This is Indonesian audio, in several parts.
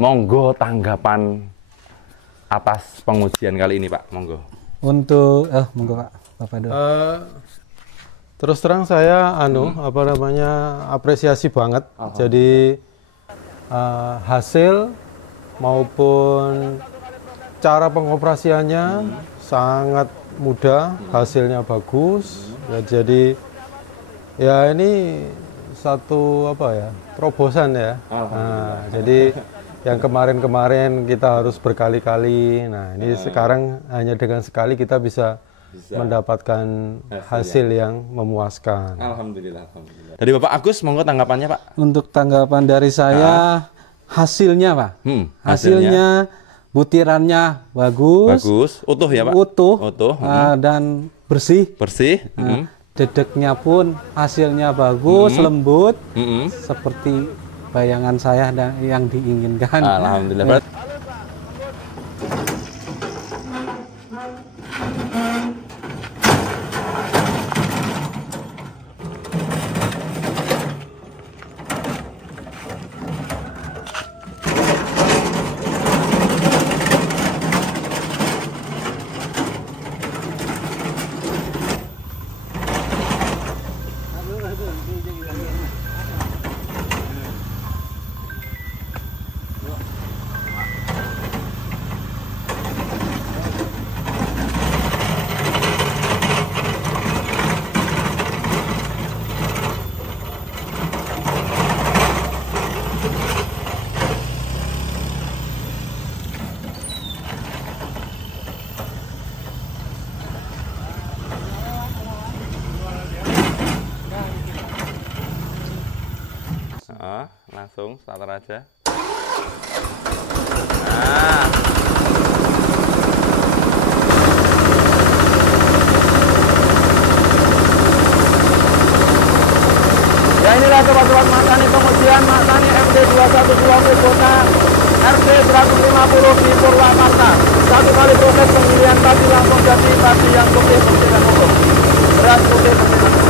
Monggo tanggapan atas pengujian kali ini, Pak. Monggo. Untuk monggo Pak, Bapak Do. Terus terang saya apresiasi banget. Jadi hasil maupun cara pengoperasiannya sangat mudah, hasilnya bagus. Ya, jadi ya ini satu terobosan ya. Nah, jadi yang kemarin-kemarin kita harus berkali-kali. Nah, ini sekarang hanya dengan sekali kita bisa mendapatkan hasil yang memuaskan. Alhamdulillah. Dari Bapak Agus, monggo tanggapannya, Pak. Untuk tanggapan dari saya, hasilnya Pak. Hasilnya butirannya bagus. Utuh ya, Pak? Utuh. Dan bersih. Dedeknya pun hasilnya bagus, lembut, seperti bayangan saya dan yang diinginkan. Alhamdulillah. Langsung starter aja. Nah. Ya, inilah sobat-sobat Mak Tani pengujian Mak Tani MT212 Kubota RT 150 di Purwakarta. Satu kali proses pemilihan padi langsung jadi padi yang putih bersih dan utuh. Beras putih bersih dan utuh.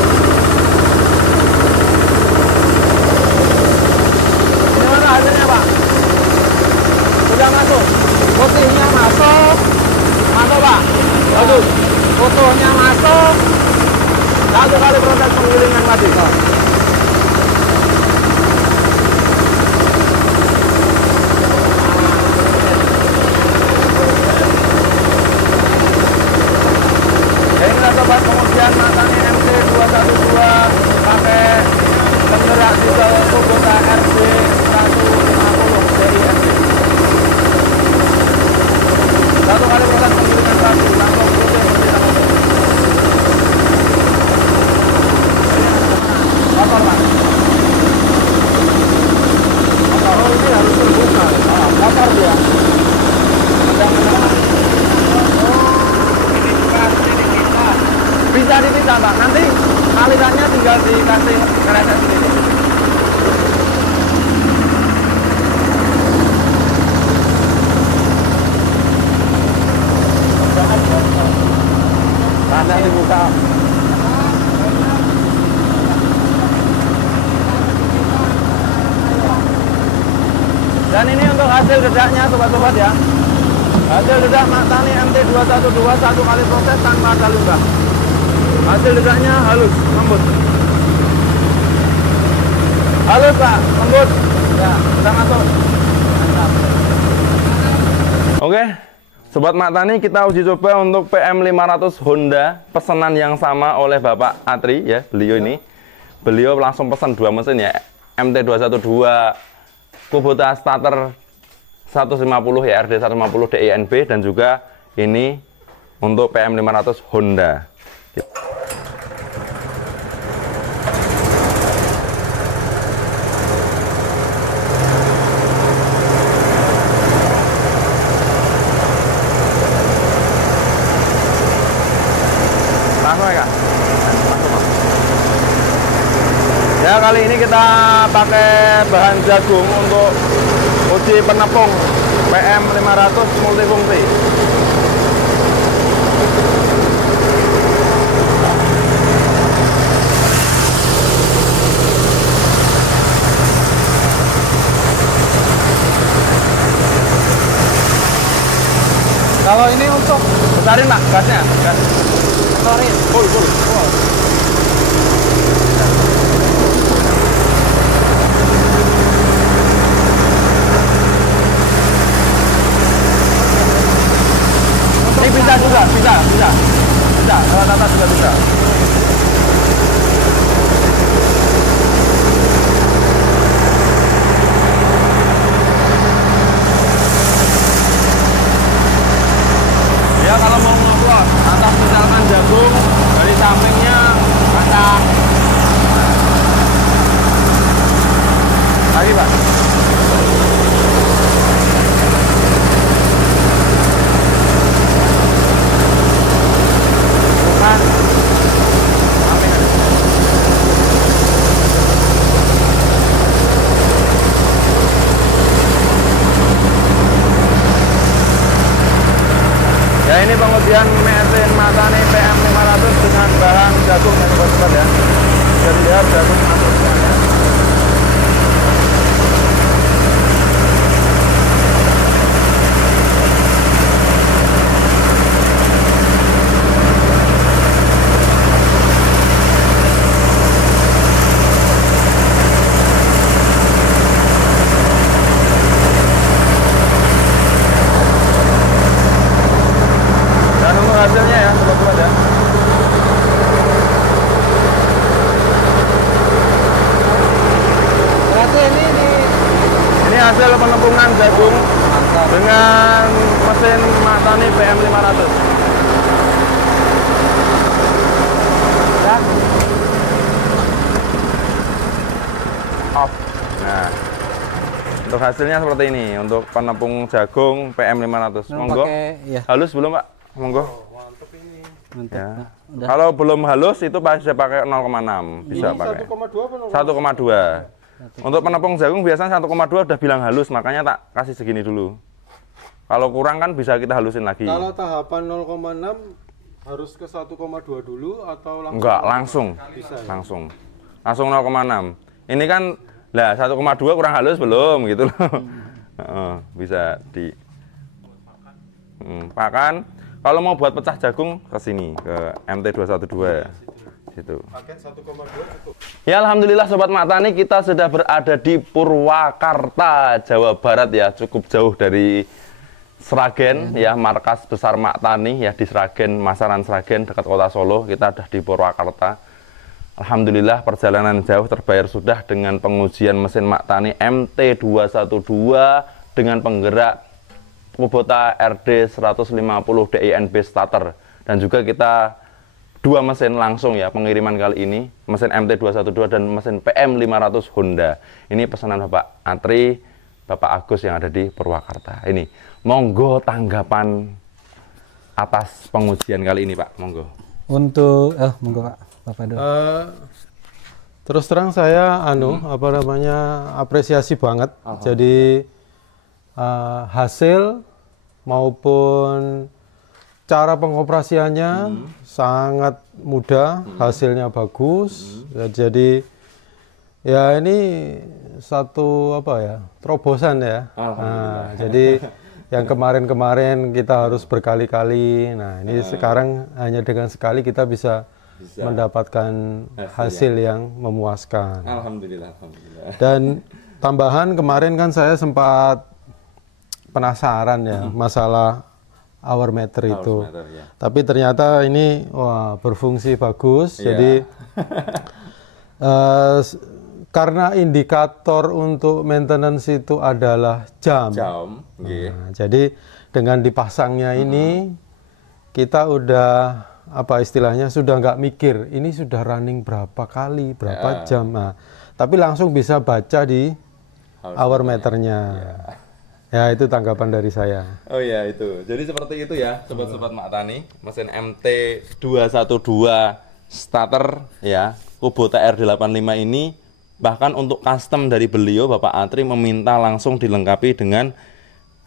Hasilnya, Pak, sudah masuk, putihnya masuk, Pak, bagus, utuhnya masuk, satu kali proses penggilingan tadi. Inilah sobat pengujian Mak Tani MT212 pakai penggerak diesel Kubota RB 150 DINB. Satu kali proses penggilingan tadi langsung putih bersih dan utuh. Motor, Pak. Motor ini harus terbuka. Motor dia. Bisa dipisah, Pak. Nanti alirannya tinggal dikasih kereset sendiri. Tanda dibuka. Dan ini untuk hasil dedaknya, sobat-sobat ya. Hasil dedak Mak Tani MT212 satu kali proses tanpa ada luka. Hasil dedaknya halus, lembut. Halus, Pak, lembut. Ya, sudah masuk. Mantap. Oke, sobat Mak Tani, kita uji coba untuk PM500 Honda, pesanan yang sama oleh Bapak Atri ya, beliau ini. Beliau langsung pesan 2 mesin ya, MT212 Kubota starter 150 ya, RD 150 DINB, dan juga ini untuk PM500 Honda. Ya, kali ini kita pakai bahan jagung untuk uji penepung PM500 multifungsi. Kalau ini untuk besarin Pak gasnya. Gas. besarin. Full. Ini bisa juga, bisa. Kalau tata juga bisa. Ya kalau mau ngobrol, atau misalkan jagung dari sampingnya kacang. Lagi Pak. Bukan. Ya ini pengujian mesin Matani PM500 dengan bahan jagung ya sobat-sobat ya. Jadi lihat jagung masuknya ya. Dan untuk hasilnya ya sobat-sobat ya. Berarti ini Hasil penepungan jagung dengan mesin Matani PM500. Dan off. Nah, untuk hasilnya seperti ini untuk penepung jagung PM500. Monggo. ya. Halus belum Pak? Monggo. Mantep ini. Mantap. Ya. Udah. Kalau belum halus itu bisa pakai 0,6, bisa Ini pakai 1,2 apa 1,2. Untuk penepung jagung biasanya 1,2 udah bilang halus, makanya tak kasih segini dulu. Kalau kurang kan bisa kita halusin lagi. Kalau tahapan 0,6 harus ke 1,2 dulu atau langsung? Enggak, langsung. Bisa, ya? Langsung 0,6. Ini kan lah 1,2 kurang halus belum gitu loh. Bisa di pakan. Kalau mau buat pecah jagung ke sini ke MT212 situ. Pakai 1,2 cukup. Ya alhamdulillah Sobat Matani, kita sudah berada di Purwakarta, Jawa Barat ya, cukup jauh dari Sragen ya, markas besar Matani ya di Sragen, Masaran Sragen dekat kota Solo. Kita ada di Purwakarta. Alhamdulillah perjalanan jauh terbayar sudah dengan pengujian mesin Matani MT212 dengan penggerak Kubota RD 150 DINB starter, dan juga kita dua mesin langsung ya pengiriman kali ini, mesin MT212 dan mesin PM500 Honda. Ini pesanan Bapak Atri, Bapak Agus yang ada di Purwakarta. Ini monggo tanggapan atas pengujian kali ini Pak, monggo. Untuk monggo Pak, Bapak dulu. Terus terang saya apresiasi banget. Jadi hasil maupun cara pengoperasiannya sangat mudah, hasilnya bagus. Ya, jadi ya ini satu terobosan ya. Nah, jadi yang kemarin-kemarin kita harus berkali-kali. Nah, ini sekarang hanya dengan sekali kita bisa mendapatkan hasil yang memuaskan. Alhamdulillah. Dan tambahan kemarin kan saya sempat penasaran ya masalah hour meter itu. Ya. Tapi ternyata ini berfungsi bagus. Jadi karena indikator untuk maintenance itu adalah jam. Nah, jadi dengan dipasangnya ini kita udah istilahnya sudah nggak mikir ini sudah running berapa kali, berapa jam. Nah, tapi langsung bisa baca di hour meternya. Ya, itu tanggapan dari saya. Oh ya, itu. Jadi seperti itu ya, sobat-sobat Matani, mesin MT212 starter ya, Kubota R85 ini, bahkan untuk custom dari beliau Bapak Atri meminta langsung dilengkapi dengan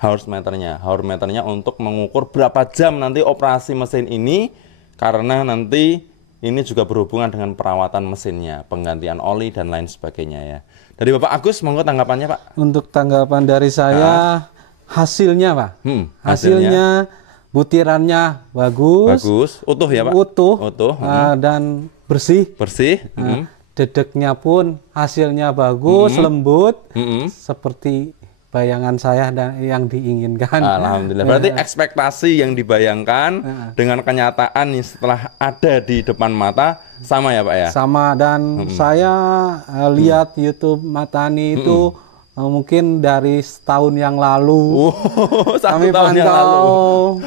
hour meternya. Hour meternya untuk mengukur berapa jam nanti operasi mesin ini, karena nanti ini juga berhubungan dengan perawatan mesinnya, penggantian oli dan lain sebagainya ya. Dari Bapak Agus, monggo tanggapannya Pak. Untuk tanggapan dari saya, hasilnya Pak, hasilnya butirannya bagus, Bagus. Utuh ya, Pak? utuh, Utuh. dan bersih. Bersih. Dedeknya pun hasilnya bagus, lembut, Mm-mm. seperti bayangan saya dan yang diinginkan. Alhamdulillah. Berarti ekspektasi yang dibayangkan dengan kenyataan yang setelah ada di depan mata sama ya, Pak ya? Sama, dan saya lihat YouTube Matani itu mungkin dari setahun yang lalu. Satu Kami tahun yang lalu.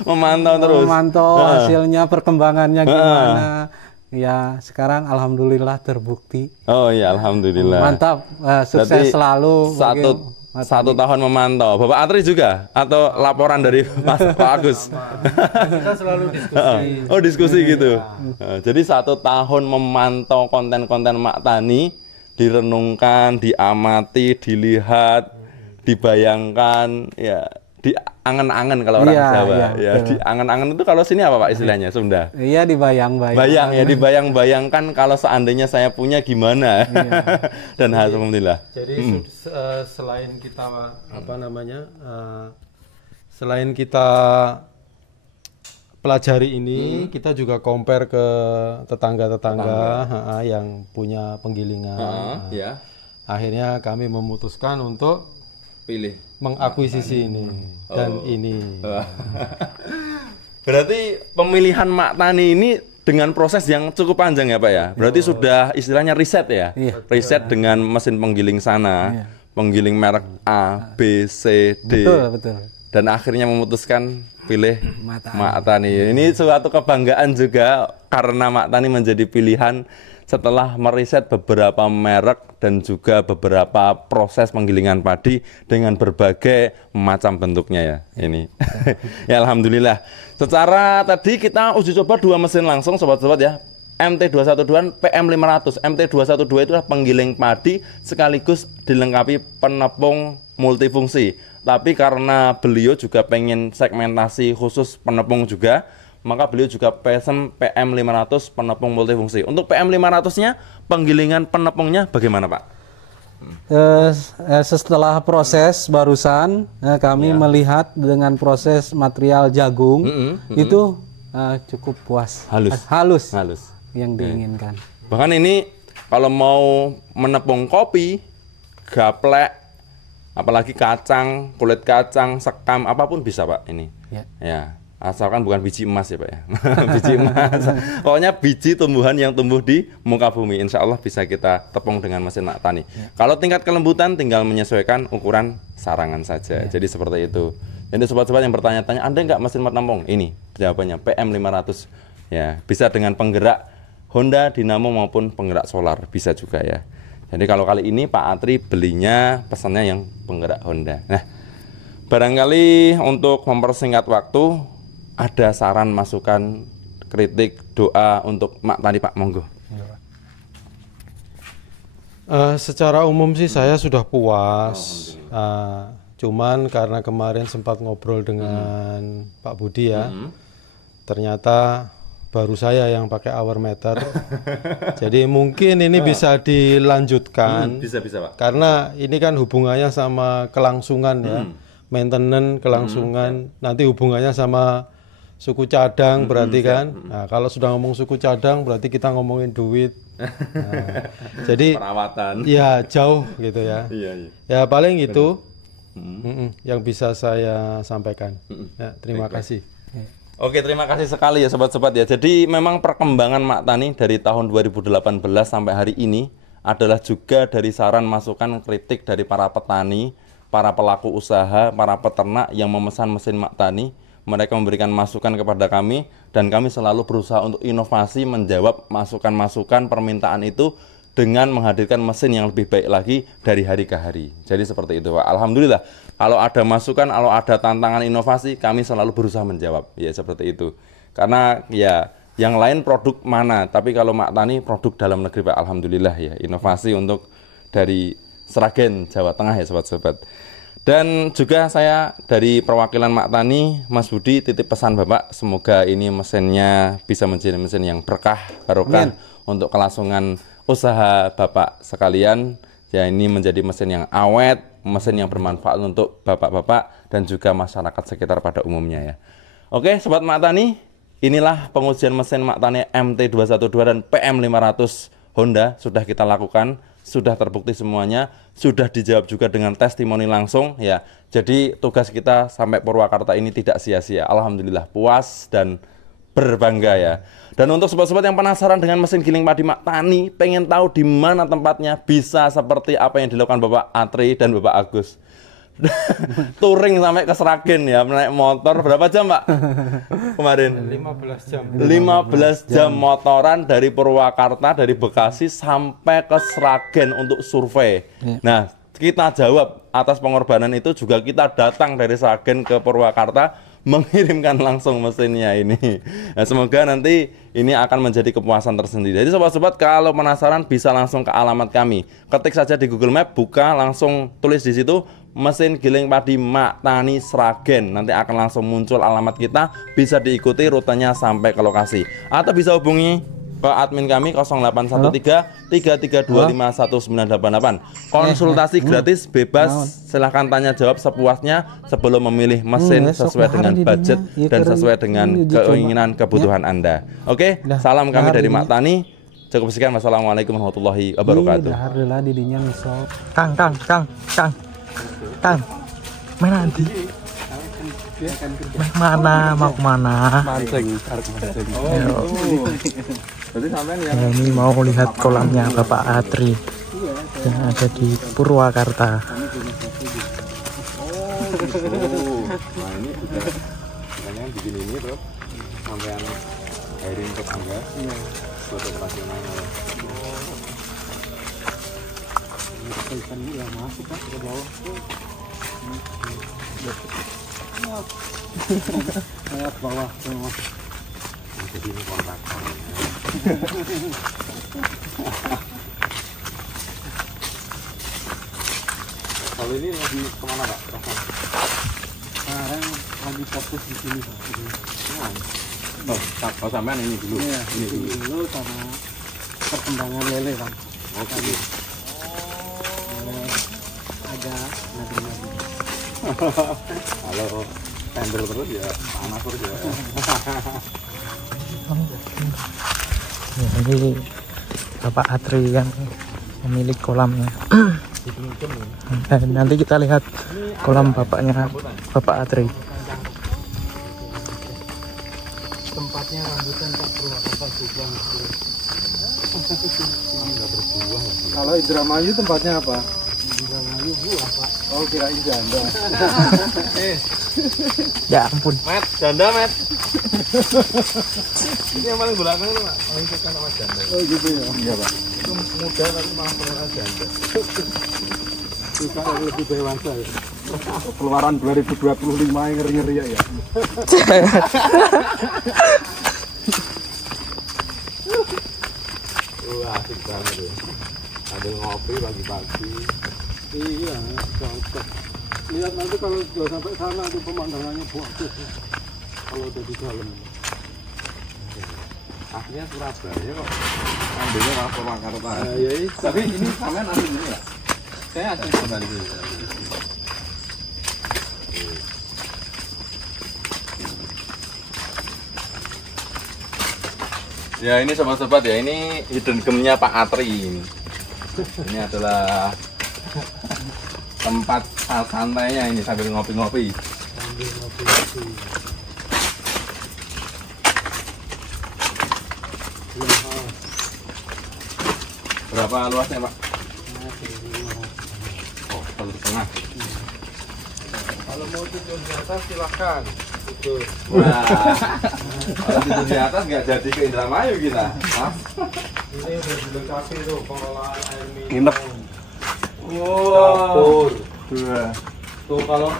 Memantau terus. Memantau hasilnya, perkembangannya gimana. Ya, sekarang alhamdulillah terbukti. Oh iya, alhamdulillah. Mantap, sukses Berarti selalu. Satu tahun memantau. Bapak Atri juga atau laporan dari Pak Agus? Kita selalu diskusi. Oh, diskusi gitu. Jadi 1 tahun memantau konten-konten Mak Tani, direnungkan, diamati, dilihat, dibayangkan, ya diangen-angen kalau orang Jawa. Ya, diangen-angen itu kalau sini apa, Pak, istilahnya Sunda? Iya, dibayang-bayang. Bayang ya, dibayang-bayangkan kalau seandainya saya punya gimana. Dan alhamdulillah. Jadi selain kita selain kita pelajari ini, kita juga compare ke tetangga-tetangga yang punya penggilingan. Ya. Akhirnya kami memutuskan untuk Pilih. mengakuisisi ini dan ini. Berarti pemilihan Mak Tani ini dengan proses yang cukup panjang ya, Pak ya? Berarti sudah istilahnya riset ya? Iya. Riset dengan mesin penggiling sana, penggiling merek A, B, C, D. Betul. Dan akhirnya memutuskan pilih Mak Mak Tani. Ini suatu kebanggaan juga karena Mak Tani menjadi pilihan setelah meriset beberapa merek dan juga beberapa proses penggilingan padi dengan berbagai macam bentuknya ya ini. Ya alhamdulillah. Secara tadi kita uji coba 2 mesin langsung sobat-sobat ya. MT212 PM500. MT212 itu adalah penggiling padi sekaligus dilengkapi penepung multifungsi. Tapi karena beliau juga pengen segmentasi khusus penepung juga, maka beliau juga pesen PM500 penepung multifungsi. Untuk PM500-nya, penggilingan penepungnya bagaimana, Pak? Setelah proses barusan, kami melihat dengan proses material jagung, itu cukup puas. Halus yang diinginkan. Bahkan ini kalau mau menepung kopi, gaplek, apalagi kacang, kulit kacang, sekam, apapun bisa, Pak, ini. Ya. Asalkan bukan biji emas ya, Pak ya. Biji emas. Pokoknya biji tumbuhan yang tumbuh di muka bumi. Insya Allah bisa kita tepung dengan mesin Mak Tani. Kalau tingkat kelembutan tinggal menyesuaikan ukuran sarangan saja. Jadi seperti itu. Jadi sobat-sobat yang bertanya-tanya, ada nggak mesin penempung? Ini jawabannya PM500. Ya, bisa dengan penggerak Honda, dinamo maupun penggerak solar bisa juga ya. Jadi kalau kali ini Pak Atri belinya pesannya yang penggerak Honda. Nah, barangkali untuk mempersingkat waktu, ada saran, masukan, kritik, doa untuk Mak Tani, Pak, monggo. Secara umum sih saya sudah puas. Cuman karena kemarin sempat ngobrol dengan Pak Budi ya, ternyata baru saya yang pakai hour meter. Jadi mungkin ini bisa dilanjutkan. Bisa, Pak. Karena ini kan hubungannya sama kelangsungan ya. Maintenance, kelangsungan. Nanti hubungannya sama suku cadang berarti kan. Nah, kalau sudah ngomong suku cadang berarti kita ngomongin duit. Nah, jadi perawatan. Ya jauh gitu ya. Iya. Ya paling itu yang bisa saya sampaikan. Ya, terima kasih. Oke, terima kasih sekali ya sobat-sobat ya. Jadi memang perkembangan Mak Tani dari tahun 2018 sampai hari ini adalah juga dari saran, masukan, kritik dari para petani, para pelaku usaha, para peternak yang memesan mesin Mak Tani. Mereka memberikan masukan kepada kami dan kami selalu berusaha untuk inovasi menjawab masukan-masukan permintaan itu dengan menghadirkan mesin yang lebih baik lagi dari hari ke hari. Jadi seperti itu, Pak. Alhamdulillah. Kalau ada masukan, kalau ada tantangan inovasi, kami selalu berusaha menjawab. Ya seperti itu. Karena ya yang lain produk mana, tapi kalau Mak Tani produk dalam negeri, Pak. Alhamdulillah ya. Inovasi untuk dari Sragen, Jawa Tengah ya sobat-sobat. Dan juga saya dari perwakilan Mak Tani, Mas Budi, titip pesan Bapak, semoga ini mesinnya bisa menjadi mesin yang berkah, barokah untuk kelangsungan usaha Bapak sekalian. Ya, ini menjadi mesin yang awet, mesin yang bermanfaat untuk Bapak-bapak dan juga masyarakat sekitar pada umumnya ya. Oke, Sobat Mak Tani, inilah pengujian mesin Mak Tani MT212 dan PM500 Honda sudah kita lakukan, sudah terbukti semuanya, sudah dijawab juga dengan testimoni langsung ya. Jadi tugas kita sampai Purwakarta ini tidak sia-sia. Alhamdulillah puas dan berbangga ya. Dan untuk sobat-sobat yang penasaran dengan mesin giling padi Mak Tani, pengen tahu di mana tempatnya, bisa seperti apa yang dilakukan Bapak Atri dan Bapak Agus. Touring sampai ke Sragen ya, naik motor berapa jam Pak kemarin? 15 jam. 15 jam motoran dari Purwakarta, dari Bekasi sampai ke Sragen untuk survei. Nah, kita jawab atas pengorbanan itu juga kita datang dari Sragen ke Purwakarta mengirimkan langsung mesinnya ini. Nah, semoga nanti ini akan menjadi kepuasan tersendiri. Jadi sobat-sobat kalau penasaran bisa langsung ke alamat kami. Ketik saja di Google Map, buka langsung tulis di situ mesin giling padi Mak Tani Sragen. Nanti akan langsung muncul alamat kita, bisa diikuti rutenya sampai ke lokasi. Atau bisa hubungi ke admin kami 0813 332 51988. Konsultasi gratis bebas, silahkan tanya jawab sepuasnya sebelum memilih mesin sesuai dengan budget dan sesuai dengan keinginan kebutuhan Anda. Oke, salam kami dari Mak Tani. Cukup sekian, wassalamualaikum warahmatullahi wabarakatuh. Kang, main nanti. Mana mau kemana? Mancing. Ya, ini mau lihat kolamnya Bapak Atri yang ada di Purwakarta. Nah ini sudah bikin ini terus sampean airin ke tangga buat operasional. Ini yang masuk kan ke bawah tuh. Lewat bawah semua. Jadi ini kontraktor. Kalau ini lagi kemana Pak? Sekarang lagi fokus di sini Pak. Oh, sampean ini dulu. Iya, ini dulu sama perkembangan lele Pak. Oke. Agak nadi-nadi. Kalau tender terus ya panas terus ya. Ya, ini Bapak Atri yang pemilik kolamnya. Nanti kita lihat kolam bapaknya Bapak Atri. Tempatnya rambutan Pak Purwakarta Subang. Kalau Indramayu tempatnya apa? Indramayu buah Pak. Oh, kirain janda. Ya ampun. Met, janda Met. Ini yang paling belakang itu Pak, paling suka sama janda. Oh gitu ya? Iya Pak. Itu muda tapi malah pernah janda. Suka yang lebih dewasa ya? Keluaran 2025 yang ngeri-ngeri ya? Asik banget ya. Ada ngopi pagi-pagi. Iya, cocok. Lihat nanti kalau sudah sampai sana itu pemandangannya bagus. Kalau udah di dalam. Akhirnya Surabaya kok. Ambilnya malah Purwakarta. Ya, Tapi ini sampean asli ini ya? Saya asli kembali dulu. Ya ini sobat-sobat ya, ini hidden gemnya Pak Atri ini. Ini adalah tempat santainya ini sambil ngopi-ngopi. Berapa luasnya Pak? Oh, 1,5. kalau mau tidur di atas silahkan. Wah, kalau tidur di atas nggak jadi ke Indramayu kita, Mas. Ini udah dilengkapi tuh pengelolaan air minum. Nginep. Dapur. Tuh kalau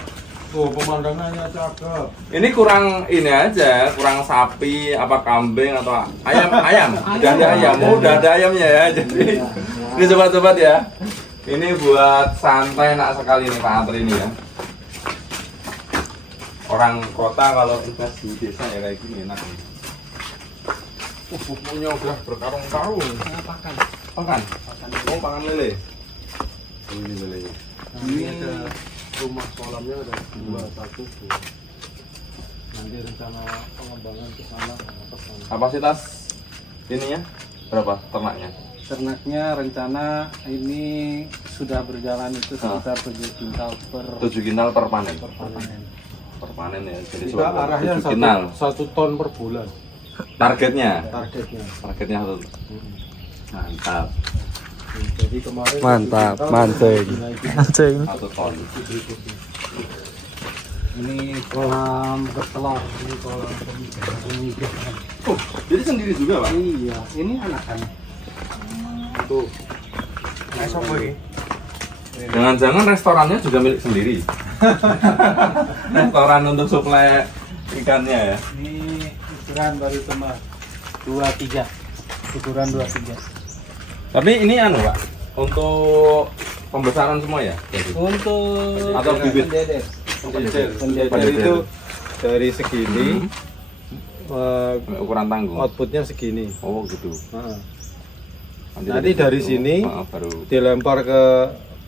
Tuh pemandangannya cakep. ini kurang ini aja, kurang sapi, apa kambing atau ayam. Udah ada ayam, udah ada ayamnya ya. Jadi ini sobat-sobat ya. Ini buat santai enak sekali nih Pak Atri ini ya. Orang kota kalau invest di desa ya kayak gini enak nih. Pupunya udah berkarung-karung. Pakan. Oh, pakan lele. Ini lele. Ini ada rumah kolamnya ada 2, 1, 2. Nanti rencana pengembangan ke sana. Kapasitas ininya berapa ternaknya? Ternaknya rencana ini sudah berjalan itu sekitar 7 kintal 7 kintal per panen. panen. Per panen ya. Jadi Kita arahnya 7 kintal. 1 ton per bulan Targetnya. targetnya. Targetnya 1. Mantap. Jadi kemarin Mantap, mancing. Anjing. 1 ton. Ini kolam bertelur, ini kolam pemijahan. Oh, jadi sendiri juga, Pak? Iya, ini anak-anak. Tuh. Jangan-jangan restorannya juga milik sendiri. Restoran untuk suplai ikannya ya. Ini ukuran baru cuma 23. Ukuran 23. Tapi ini anu, Pak, untuk pembesaran semua ya? Jadi. Untuk Atau bibit? Pendecer itu dari segini Ukuran tanggung. outputnya segini. Oh, gitu. Nah, Nanti dari situ, sini baru dilempar ke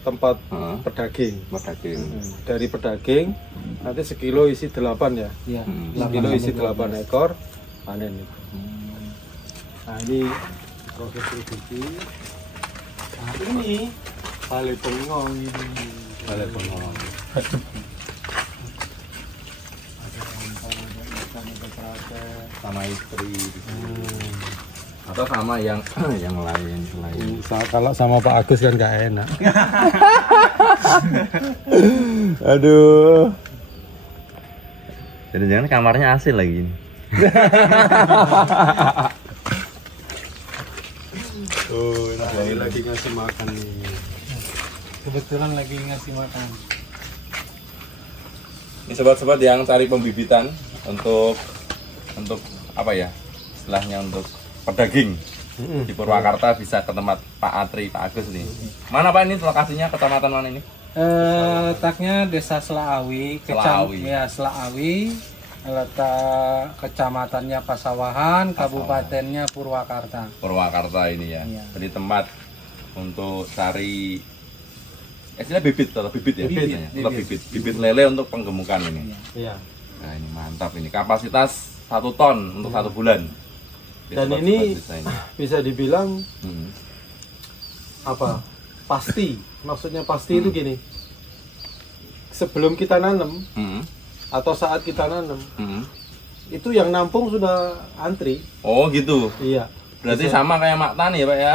tempat Heeh. pedaging. daging. Dari pedaging nanti sekilo isi 8 ya. Iya, Sekilo isi 8 ekor panen itu. Nah ini proses produksi. Nah ini balai bengong ini. Balai bengong. Sama istri di sini. Atau sama yang yang lain selain. Kalau sama Pak Agus kan nggak enak. Aduh. Jadi jangan kamarnya AC lagi. Oh, ini lagi ngasih makan nih. Kebetulan lagi ngasih makan. Ini sobat-sobat yang cari pembibitan untuk apa ya? Istilahnya untuk pedaging. Di Purwakarta bisa ke tempat Pak Atri, Pak Agus nih. Mana Pak ini lokasinya? Kecamatan mana ini? Letaknya Desa Selaawi, Selaawi. Ya, Selaawi. Letak kecamatannya Pasawahan, kabupatennya Purwakarta. Purwakarta ini ya. Iya. Jadi tempat untuk cari istilah bibit atau bibit ya? Bibit, Biasanya. bibit. Tetap bibit lele untuk penggemukan ini. Iya. Nah ini mantap ini. Kapasitas 1 ton untuk 1 bulan. Ya, Dan sobat-sobat ini bisa ini. bisa dibilang Hmm. apa? Pasti. Maksudnya pasti itu gini. Sebelum kita nanam Hmm. atau saat kita nanam, Hmm. itu yang nampung sudah antri. Oh gitu. Iya. Berarti sama kayak Mak Tani ya Pak ya.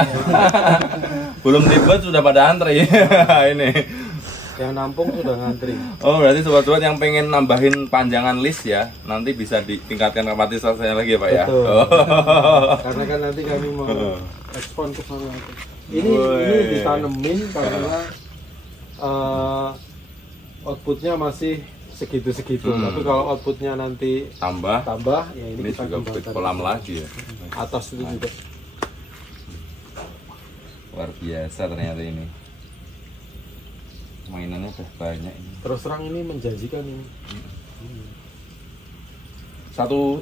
Belum dibuat sudah pada antri. Ini. Yang nampung sudah ngantri. Oh berarti sobat-sobat yang pengen nambahin panjangan list ya, nanti bisa ditingkatkan kapasitasnya lagi ya Pak ya. Betul. Oh. Karena kan nanti kami mau ekspor ke sana. Ini Woi. ditanemin karena outputnya masih segitu-segitu. Tapi kalau outputnya nanti Tambah. tambah, ya ini, Ini kita juga bibit kembangkan. kolam lagi ya. Atas itu juga. Luar biasa ternyata ini. Mainannya udah banyak ini. Terus terang ini menjanjikan ini. Satu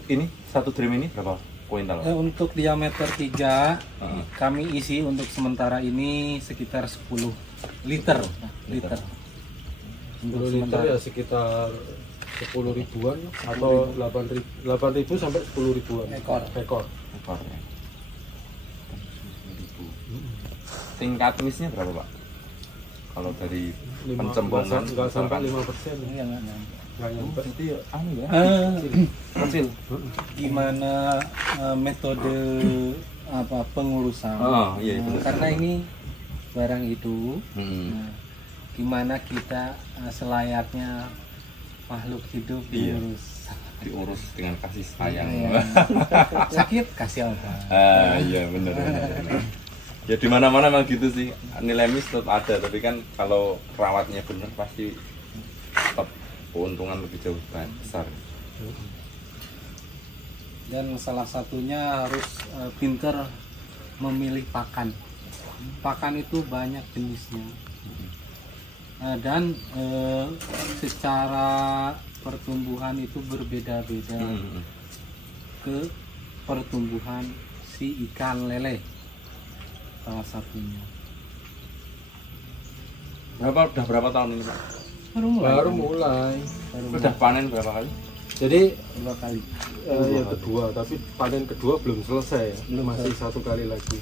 drum ini berapa kuintal? Untuk diameter 3, Heeh. kami isi untuk sementara ini sekitar 10 liter. Liter. Untuk 10 liter sementara. ya sekitar 10 ribuan atau 8.000 sampai 10 ribuan Ekor. ekor. Ekornya. Tingkat misnya berapa Pak? Kalau dari pencembongan Enggak sampai 5%. Iya, nggak nyampe. Enggak nyampe. Berarti ya anu ya. Kecil. Gimana metode pengurusan? Oh, iya, benar. Karena ini barang hidup. Hmm. Nah, gimana kita selayaknya makhluk hidup Iya. diurus. Diurus dengan kasih sayang. Iya. Sakit kasih obat. Iya benar. Ya di mana-mana memang gitu sih. Nilai mis tetap ada, tapi kan kalau rawatnya benar pasti tetap keuntungan lebih jauh besar. Dan salah satunya harus pinter memilih pakan. Pakan itu banyak jenisnya. Dan secara pertumbuhan itu berbeda-beda ke pertumbuhan si ikan lele, salah satunya. Udah berapa tahun ini Pak? Baru mulai. Baru mulai. Udah panen berapa kali? Jadi 2 kali. Yang kedua, tapi panen kedua belum selesai. Masih 1 kali lagi.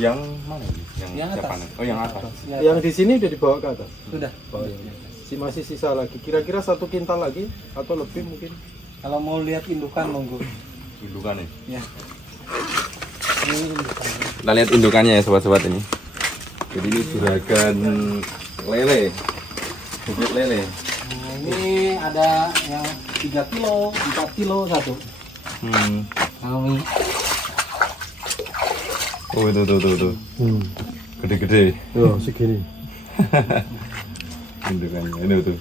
Yang mana ini? Yang atas. panen. Oh, yang atas. Yang di sini udah dibawa ke atas. Sudah. Masih sisa lagi. Kira-kira 1 kintal lagi atau lebih mungkin. Kalau mau lihat indukan monggo. Indukan nih. Ya. Ini indukan. Kita lihat indukannya ya sobat-sobat ini. Jadi ini juragan lele. Bibit lele. Nah, ini ada yang 3 kilo, 4 kilo satu. Kami. Oh, tuh. Gede-gede. Oh, segini. Indukannya. Ini tuh.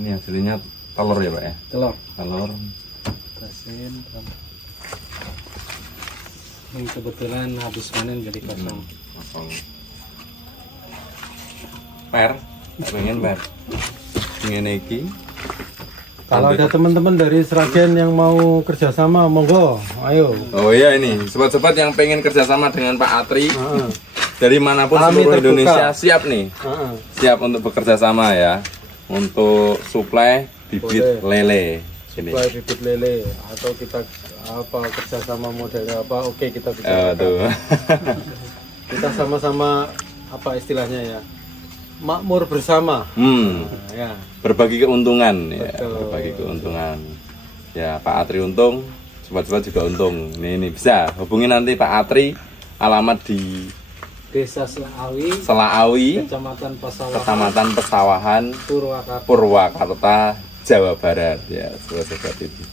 Ini hasilnya telur ya, Pak ya? Telur. Telur. Kasihin. Ini kebetulan habis panen jadi kosong. Kosong. Per, pengen per. Pengen iki. Kalau ada teman-teman dari Sragen yang mau kerjasama, monggo, ayo. Oh iya ini, sobat-sobat yang pengen kerjasama dengan Pak Atri dari manapun Kami seluruh terbuka. Indonesia siap nih, siap untuk bekerja sama ya, untuk suplai bibit lele. Ini. Suplai bibit lele atau kita kerjasama modelnya apa? Oke, kita bisa. Tuh. Kita sama-sama apa istilahnya ya? Makmur bersama. Ya. Berbagi keuntungan ya, Betul. berbagi keuntungan. Ya, Pak Atri untung, sobat-sobat juga untung. Ini bisa hubungi nanti Pak Atri, alamat di Desa Selaawi, Selaawi, Kecamatan Pesawahan, Purwakarta. Purwakarta, Jawa Barat ya, sobat-sobat itu.